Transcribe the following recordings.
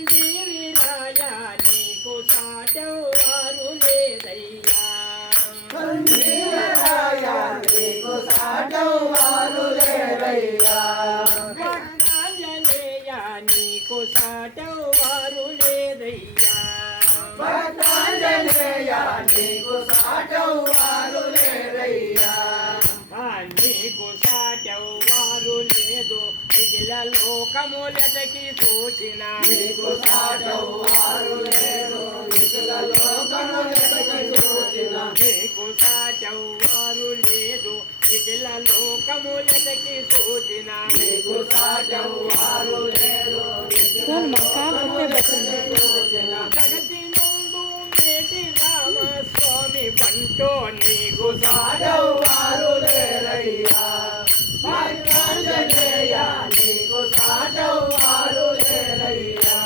సంజీవిరాయా నీకు సాటవారు లేదయ్యా సంజీవిరాయా నీకు సాటవారు లేరయ్యా భక్తాంజనేయా నీకు సాటవారు లేదయ్యా భక్తాంజనేయా నీకు సాటవారు లేరయ్యా నీకు సాటవారు లేదు మిగిల లోకములకి సూచిన నీకు సాటవారు లేరు మిగిల లోకములకి సూచిన నీకు సాటవారు లేదు మిగిల లోకములకి సూచిన నీకు సాటవారు లేరు జగతి నందు మేటి రామస్వామి బంటో నీకు సాటవారు లేరయ్యా భక్తాంజనేయా నీకు సాటవారు లేరయ్యా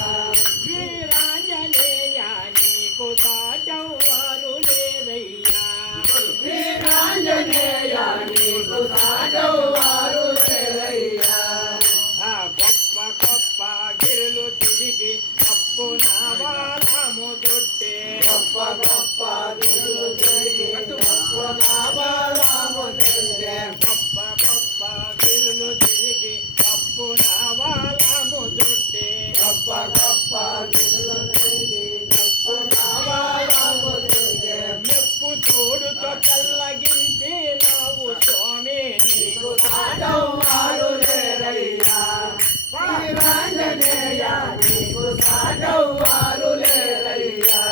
వీరాంజనేయ నీకు సాటవారు లేదయ్యా వీరాంజనేయా నీకు సాటవారు లేరయ్యా గొప్ప గొప్ప గిరులు తిరిగి అప్పు నా బాలము దొట్టే గొప్ప గొప్ప దిగులు తిరిగి గొప్ప నామాలము తిరిగే గొప్ప గొప్ప గిరులు తిరిగి అప్పు నా బాలము దొట్టే గొప్ప గొప్ప దిగులు తిరిగి గొప్ప నామాలము తిరిగే మెప్పు తోడుతో కల్లగించి నావు స్వామి నీకు సాటవారు లేరయ్యా వీరాంజనేయా నీకు సాటవారు లేరయ్యా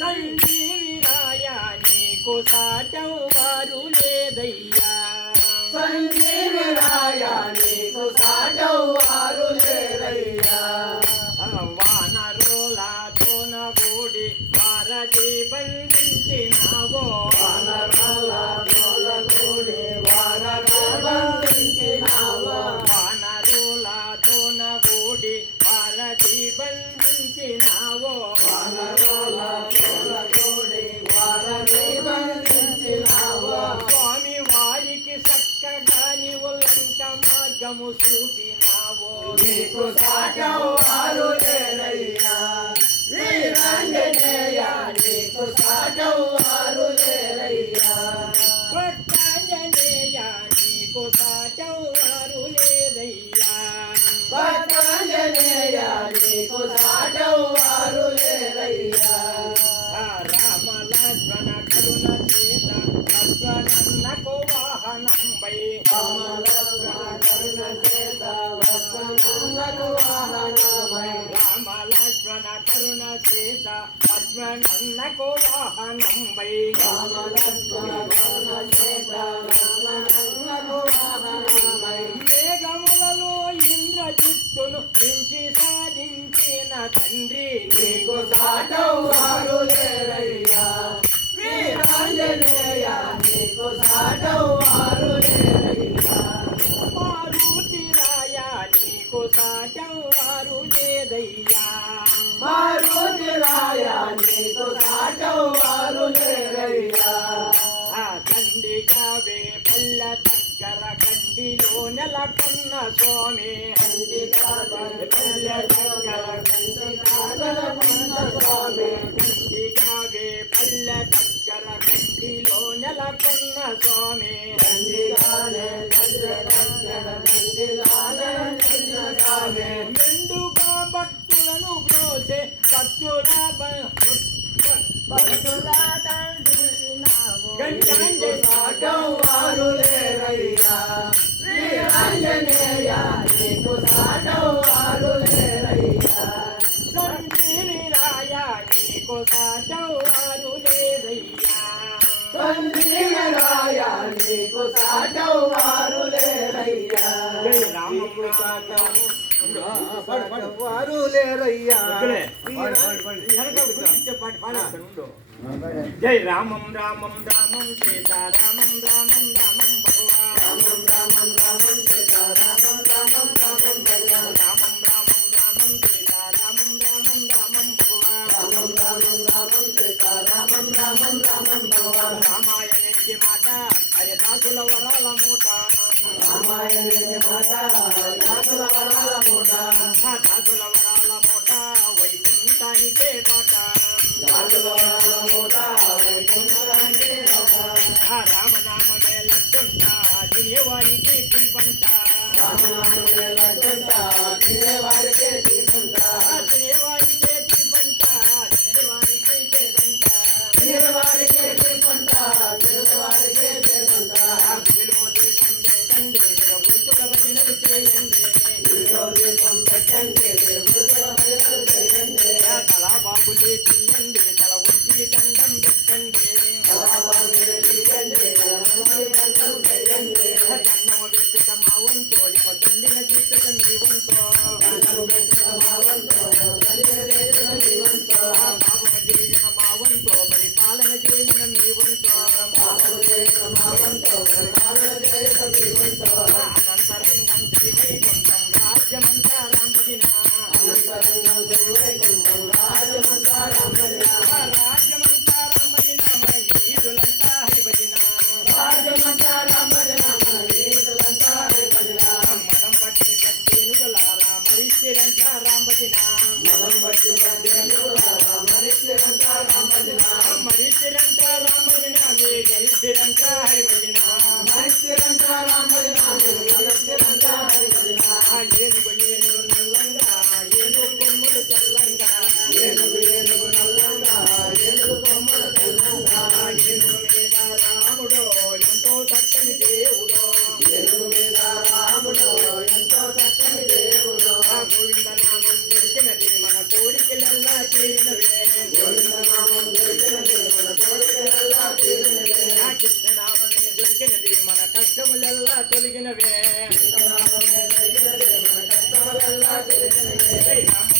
సంజీవిరాయ నీకు సాటవారు లేదయ్యా సంజీవిరాయా నీకు సాటవారు లేరయ్యా వానరులతోన కూడి వారధి బంధించినావో వానరాల తోలగూడి వానరాబంధించినావా వానరులతోన కూడి వారధి బంధించినావో వానరాల తోలగూడి వానరాబంధించినావా స్వామి వారికి చక్కగా నీవు లంక మార్గము చూపినావో నీకు సాటవారు లేరయ్యా వీరాంజనేయా నీకు సాటవారు లేరయ్యా భక్తాంజనేయ నీకు సాటవారు లేదయ్యా భక్తాంజనేయా నీకు సాటవారు లేరయ్యా రామ లక్ష్మణ కరుణ చేత లక్ష్మణన్నకు వాహనంపై రామలక్ష్మణ కరుణ చేత లక్ష్మణునకు వాహనమై రామ లక్ష్మణ కరుణ చేత లక్ష్మణన్నకు వాహనంపై రామలక్ష్మణ కరుణ చేత లక్ష్మణునకు వాహనమై మేఘములలో ఇంద్రజిత్తును మించి సాధించిన తండ్రి నీకు సాటవారు లేరయ్యా వీరాంజనేయా నీకు సాటవారు లేరయ్యా మారుతిరాయ నీకు సాటవారు లేదయ్యా మారుతిరాయా నీకు సాటవారు లేరయ్యా తండ్రిగావే పల్ల దగ్గర కండిలో నెలకొన్న స్వామి పల్లె దగ్గర కంటికాగలకున్న స్వామి తండ్రిగావే పల్ల దగ్గర కండిలో నెలకొన్న స్వామి తండ్రిగానే పల్లె దగ్గర కంటిగానే నిన్న స్వామి మెండుగా భక్తులను బ్రోసే నీకు సాటవారు లేరయ్యా వీరాంజనేయా నీకు సాటవారు లేరయ్యా సంజీవిరాయ నీకు సాటవారు లేదయ్యా సంజీవరాయా నీకు సాటవారు లేరయ్యా జై రామం వారు లేరయ్యా జై రామం రామం రామం సీతారామం రామం రామం భగవాన్ రామం రామం రామం సీతారామం రామం రామం భగవాన్ రామం రామం రామం సీతారామం రామం రామం భగవాన్ రామం రామం రామం సీతారామం రామం రామం భగవాన్ రామాయణకి మాట అరే దాసుల వరాల మూట రామాయణ మాట నాకుల వరాల మూట ఆ దాసుల వరాల మూట వైకుంఠానికే బాట దాసుల వరాల మూట వైకుంఠానికే బాట ఆ రామనామమే లడ్డుంట తినేవారికి పంట రామనామమే లడ్డుంట తినేవారికే తీపంట తినేవారికే పంట తినేవారికే చేదంట తినేవారికే తీపంట తినేవారికే చేపంట గుడిలో దీపం పెట్టండి గుర్తుల భజనలు చేయండి గుడిలో దీపం పెట్టండి గుడిలో భజనలు చేయండి కళాబాబులే తీయండి తల ఉంచి దండం పెట్టండి కళాబాబులే తీయండి దండం పెట్టండి దండము పెట్టిక మా వంతో యమ దండిన తీర్చక మీ వంతో దండం పెట్టిన మా వంతో దండిన తీర్చక మీ వంతో పాపమ చేయన మా వంతో పరిపాలన చేయన మీ వంతో పాపము చేయక మా వంతో పరిపాలన చేయక మీ వంతో అనంతరంగం శ్రీవైకుంఠం రాజ్యమంతా రాంభజిన అనంతరంగం శ్రీవైకుంఠం రాజమంతా రామభజన రాజ్యమంతా రాంభజిన మన ఈదులంతా హరిభజన రాజమంతా రామభజన వీరులంతా హరిభజన మదం పట్టి కట్టేనుగలారా మరిచిరంతా రాంభజన మదం పట్టి పద్దేనులారా మరిచిరంతా రామభజన మరిచిరంతా రాంభజన గెలిచిరంతా హరిభజన మరిచిరంతా రామభజన మరిచిరంతా హరిభజన ఏనుగు ఏనుగు నల్లంగా ఏనుగు కొమ్ములు తెల్లంగా ఏనుగు నల్లంగా ఏనుగు కొమ్మల తెల్లంగా ఏనుగు మీద రాముడు ఎంతో చక్కని దేవుడు ఏనుగు మీద రాముడు ఎంతో చక్కని దేవుడు గోవింద నామం దొరికినది మన కోరికలెల్లా తీరినవే గోవిందనామం దొరికినది మన కోరికలెల్లా తీరినవే కృష్ణనామమే దొరికినది మన కష్టములెల్లా తొలగినవే కృష్ణనామమే దొరికినది మన కష్టములెల్లా తీరినవే శ్రీరామ